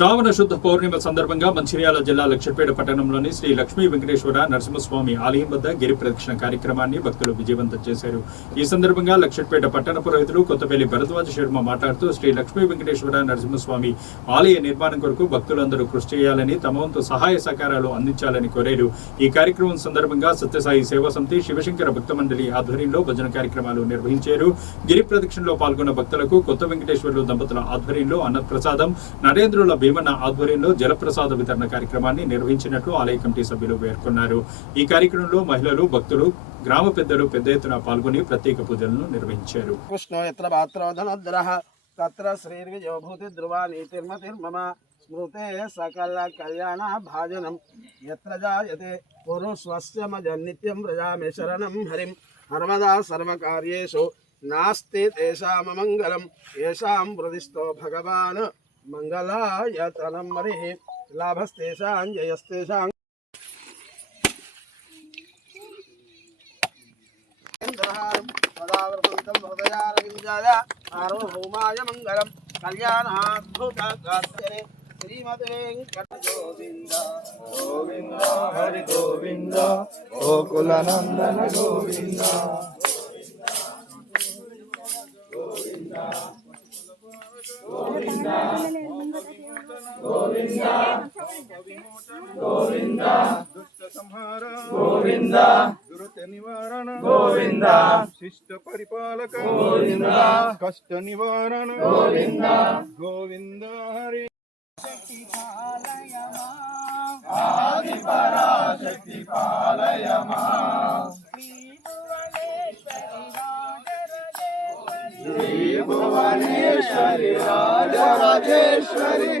శ్రావణ శుద్ధ పౌర్ణిమ సందర్భంగా మంచిర్యాల జిల్లా లక్షపేట పట్టణంలోని శ్రీ లక్ష్మీ వెంకటేశ్వర నరసింహస్వామి ఆలయం వద్ద గిరి ప్రదక్షిణ కార్యక్రమాన్ని భక్తులు విజయవంతం చేశారు. ఈ సందర్భంగా లక్షపేట పట్టణ పురోహితులు కొత్తపల్లి భరద్వాజ శర్మ మాట్లాడుతూ శ్రీ లక్ష్మీ వెంకటేశ్వర నరసింహస్వామి ఆలయ నిర్మాణం కొరకు భక్తులందరూ కృషి చేయాలని, తమ వంతు సహాయ సహకారాలు అందించాలని కోరారు. ఈ కార్యక్రమం సందర్భంగా సత్యసాయి సేవా సమితి, శివశంకర భక్త మండలి ఆధ్వర్యంలో భజన కార్యక్రమాలు నిర్వహించారు. గిరి ప్రదక్షిణలో పాల్గొన్న భక్తులకు కొత్త వెంకటేశ్వర్లు దంపతుల ఆధ్వర్యంలో అన్నప్రసాదం, నరేంద్రుల భీమన్న ఆధ్వర్యంలో జలప్రసాద వితరణ కార్యక్రమాన్ని నిర్వహించినట్లు ఆలయ కమిటీ సభ్యులు పేర్కొన్నారు. ఈ కార్యక్రమంలో మహిళలు, భక్తులు, గ్రామ పెద్దలు పెద్ద ఎత్తున పాల్గొని ప్రత్యేక పూజలను నిర్వహించారు. స్మృతే సకల కళ్యాణ భాజనం యత్ర జాయతే పురుషస్య నిత్యం ప్రజామే శరణం హరిం నర్మదా సర్వకార్యేషు నాస్తి తేషామమంగళం ఏషాం ప్రతిష్టో భగవాన్ మంగళాయతనం హరి లాభస్తేషాం జయస్తేషాం పదావృతం హృదయారవిందాయ సార్వభౌమాయ మంగళం కళ్యాణాద్భుతగాత్రే శ్రీమతి వెంకట గోవింద గోవింద హరి గోవింద గోకులనందన గోవింద గోవింద గోవింద గోవింద గోవింద దుష్ట సంహార గోవింద దురిత నివారణ గోవింద శిష్ట పరిపాలక గోవింద కష్ట నివారణ గోవింద గోవింద హరి శక్తి పాలయమా ఆది పరాశక్తి పాలయమా శ్రీ భువనేశ్వరి రాజరాజేశ్వరి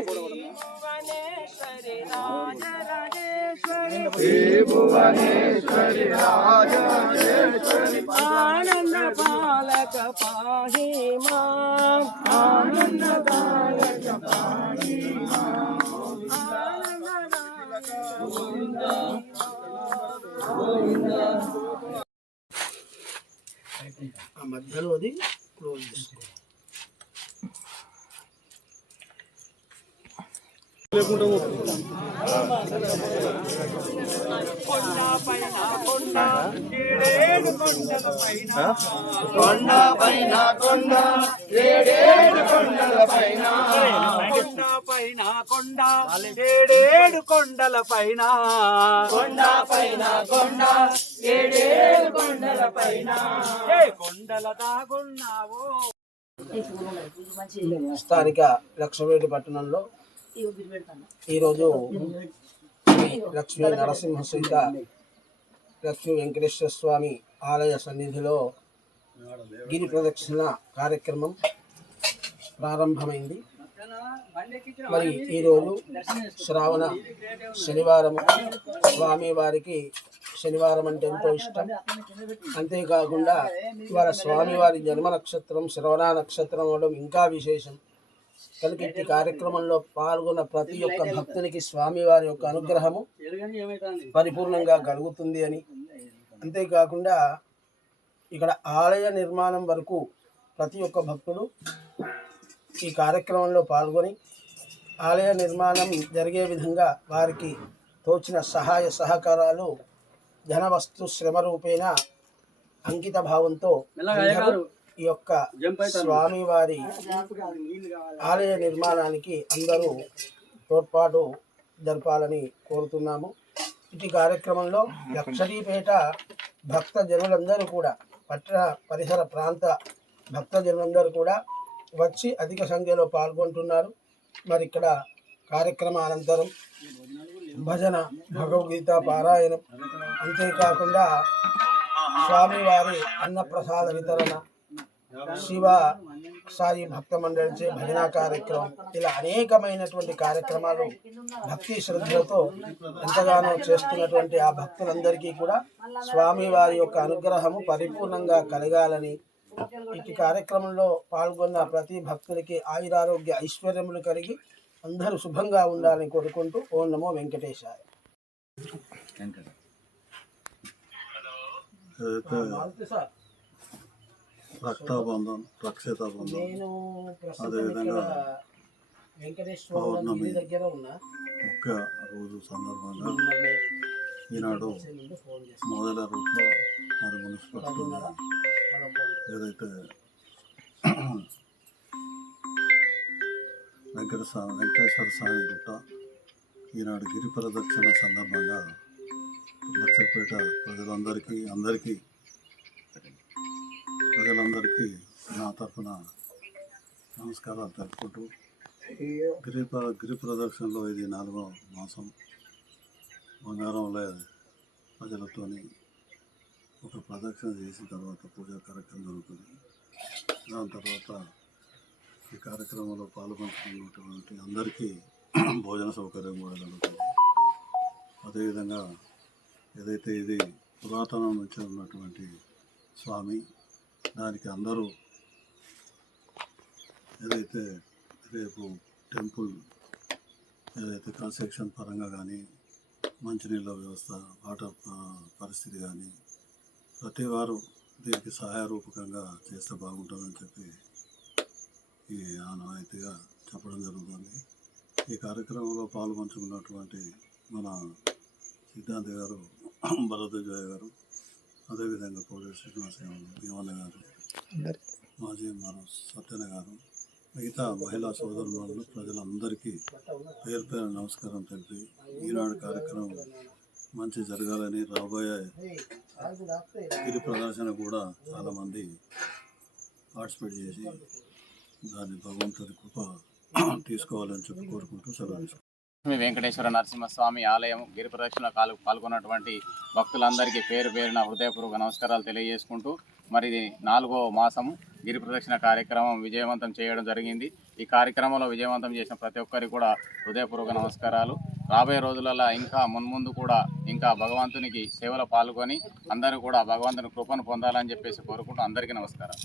శ్రీ భువనేశ్వరి రాజరాజేశ్వరి ఆనంద పాలక పాహి మాం ఆనంద పాలక పాహి మాం గోవింద గోవింద. ఆ మధ్యలో అది క్లోజ్ చేసుకో. కొండ పైన కొండ ఏడేడు కొండల పైన కొండ పైన కొండ ఏడేడు కొండల పైన కొండ పైన కొండ ఏడేడు కొండల పైన కొండ పైన కొండ ఏడేడు కొండల పైన ఏ కొండల దాగున్నావో. స్థానిక లక్షపేట పట్టణంలో ఈరోజు లక్ష్మీ నరసింహ సీత లక్ష్మీ వెంకటేశ్వర స్వామి ఆలయ సన్నిధిలో గిరి ప్రదక్షిణ కార్యక్రమం ప్రారంభమైంది. మరి ఈరోజు శ్రావణ శనివారం, స్వామివారికి శనివారం అంటే ఎంతో ఇష్టం. అంతేకాకుండా ఇవాళ స్వామివారి జన్మ నక్షత్రం శ్రవణ నక్షత్రం అవడం ఇంకా విశేషం. కనుక ఈ కార్యక్రమంలో పాల్గొన్న ప్రతి ఒక్క భక్తునికి స్వామివారి యొక్క అనుగ్రహము పరిపూర్ణంగా కలుగుతుంది అని, అంతేకాకుండా ఇక్కడ ఆలయ నిర్మాణం వరకు ప్రతి ఒక్క భక్తుడు ఈ కార్యక్రమంలో పాల్గొని ఆలయ నిర్మాణం జరిగే విధంగా వారికి తోచిన సహాయ సహకారాలు ధన వస్తు శ్రమ రూపేణ అంకిత భావంతో ఈ యొక్క స్వామివారి ఆలయ నిర్మాణానికి అందరూ తోడ్పాటు జరపాలని కోరుతున్నాము. ఇటు కార్యక్రమంలో లక్షరీపేట భక్త జనులందరూ కూడా, పట్టణ పరిసర ప్రాంత భక్త జనులందరూ కూడా వచ్చి అధిక సంఖ్యలో పాల్గొంటున్నారు. మరి ఇక్కడ కార్యక్రమ అనంతరం భజన, భగవద్గీత పారాయణం, అంతేకాకుండా స్వామివారి అన్నప్రసాద వితరణ, శివ సాయి భక్త మండలిచే భజన కార్యక్రమం, ఇలా అనేకమైనటువంటి కార్యక్రమాలు భక్తి శ్రద్ధలతో ఎంతగానో చేస్తున్నటువంటి ఆ భక్తులందరికీ కూడా స్వామివారి యొక్క అనుగ్రహము పరిపూర్ణంగా కలగాలని, ఇటు కార్యక్రమంలో పాల్గొన్న ప్రతి భక్తులకి ఆయురారోగ్య ఐశ్వర్యములు కలిగి అందరూ శుభంగా ఉండాలని కోరుకుంటూ ఓం నమో వెంకటేశాయ. రక్షాబంధం, రక్షిత బంధం, అదేవిధంగా వెంకటేశ్వర పౌర్ణమి గిరి దగ్గర ఉన్నా ఒక్క రోజు సందర్భంగా మిమ్మల్ని ఈనాడు నుండి ఫోన్ చేస్తాను. మొదల రూట్లో మరి మున్సిపాలిటీ 10:30, 11. ఏదైతే వెంకటేశ్వర స్వామి గుట్ట ఈనాడు గిరి ప్రదక్షిణ సందర్భంగా లక్షపేట ప్రజలందరికీ నా తరఫున నమస్కారాలు తెలుపుకుంటూ గిరి ప్రదక్షిణలో ఇది 4వ మాసం బంగారంలో ప్రజలతోని ఒక ప్రదక్షిణ చేసిన తర్వాత పూజా కార్యక్రమం జరుగుతుంది. దాని తర్వాత ఈ కార్యక్రమంలో పాల్గొంటున్నటువంటి అందరికీ భోజన సౌకర్యం కూడా జరుగుతుంది. అదేవిధంగా ఏదైతే ఇది పురాతనం నుంచి ఉన్నటువంటి స్వామి, దానికి అందరూ ఏదైతే రేపు టెంపుల్ ఏదైతే కన్స్ట్రక్షన్ పరంగా కానీ మంచినీళ్ళ వ్యవస్థ, వాటర్ పరిస్థితి కానీ ప్రతి వారు దీనికి సహాయరూపకంగా చేస్తే బాగుంటుందని చెప్పి ఈ ఆనవాయితీగా చెప్పడం జరుగుతుంది. ఈ కార్యక్రమంలో పాల్గొంచుకున్నటువంటి మన సిద్ధాంత్ గారు, భరద్వాజ గారు, అదేవిధంగా కోడేటి శ్రీనివాస గారు, భీమన్న గారు, మాజీ మన సత్యన గారు, మిగతా మహిళా సోదరులు ప్రజలందరికీ పేరు పేరు నమస్కారం తెలిపి ఈనాడు కార్యక్రమం మంచి జరగాలని, రాబోయే గిరి ప్రదర్శన కూడా చాలామంది పార్టిసిపేట్ చేసి దాన్ని భగవంతుడి కృప తీసుకోవాలని చెప్పి కోరుకుంటూ సెలవు. లక్ష్మీ వెంకటేశ్వర నరసింహస్వామి ఆలయం గిరి ప్రదక్షిణ పాల్గొన్నటువంటి భక్తులందరికీ పేరు పేరున హృదయపూర్వక నమస్కారాలు తెలియజేసుకుంటూ మరి ఇది 4వ మాసము గిరి ప్రదక్షిణ కార్యక్రమం విజయవంతం చేయడం జరిగింది. ఈ కార్యక్రమంలో విజయవంతం చేసిన ప్రతి ఒక్కరికి కూడా హృదయపూర్వక నమస్కారాలు. రాబోయే రోజులలో ఇంకా మున్ముందు కూడా ఇంకా భగవంతునికి సేవలో పాల్గొని అందరూ కూడా భగవంతుని కృపను పొందాలని చెప్పేసి కోరుకుంటూ అందరికీ నమస్కారం.